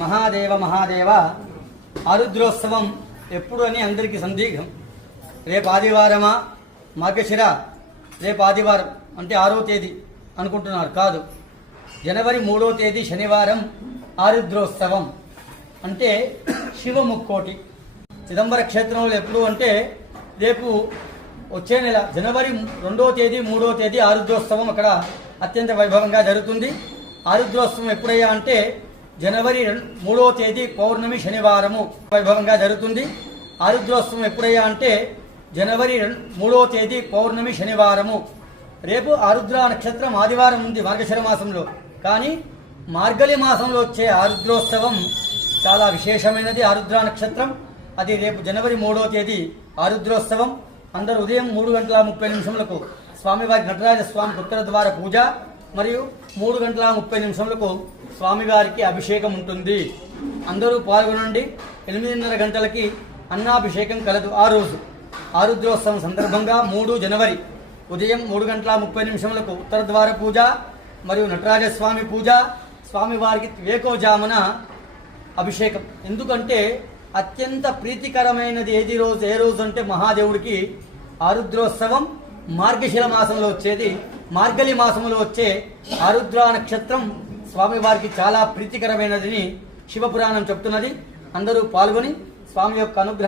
మహాదేవ మహాదేవ ఆరుద్రోత్సవం ఎప్పుడు అని అందరికీ సందేహం. రేపు ఆదివారమా మార్గశిర? రేపు ఆదివారం అంటే 6వ తేదీ అనుకుంటున్నారు. కాదు, జనవరి 3వ తేదీ శనివారం ఆరుద్రోత్సవం. అంటే శివముక్కోటి. చిదంబర క్షేత్రంలో ఎప్పుడు అంటే రేపు వచ్చే నెల జనవరి 2వ తేదీ 3వ తేదీ ఆరుద్రోత్సవం అక్కడ అత్యంత వైభవంగా జరుగుతుంది. ఆరుద్రోత్సవం ఎప్పుడయ్యా అంటే జనవరి 3వ తేదీ పౌర్ణమి శనివారము వైభవంగా జరుగుతుంది. ఆరుద్రోత్సవం ఎప్పుడయ్యా అంటే జనవరి 3వ తేదీ పౌర్ణమి శనివారము. రేపు ఆరుద్ర నక్షత్రం ఆదివారం ఉంది మార్గశిర మాసంలో. కానీ మార్గలి మాసంలో వచ్చే ఆరుద్రోత్సవం చాలా విశేషమైనది. ఆరుద్ర నక్షత్రం అది రేపు జనవరి 3వ తేదీ ఆరుద్రోత్సవం. అందరూ ఉదయం 3:30 స్వామివారి నటరాజ స్వామి ఉత్తర ద్వార పూజ మరియు 3:30 స్వామివారికి అభిషేకం ఉంటుంది. అందరూ పాల్గొనండి. 8:30 గంటలకి అన్నాభిషేకం కలదు. ఆ రోజు ఆరుద్రోత్సవం సందర్భంగా 3 జనవరి ఉదయం 3:30 ఉత్తర ద్వార పూజ మరియు నటరాజస్వామి పూజ, స్వామివారికి వేకోజామున అభిషేకం. ఎందుకంటే అత్యంత ప్రీతికరమైనది ఏ రోజు అంటే మహాదేవుడికి ఆరుద్రోత్సవం మార్గశిర మాసంలో వచ్చేది. మార్గలి మాసంలో వచ్చే ఆరుద్ర నక్షత్రం స్వామివారికి చాలా ప్రీతికరమైనదని శివపురాణం చెప్తున్నది. అందరూ పాల్గొని స్వామి యొక్క అనుగ్రహం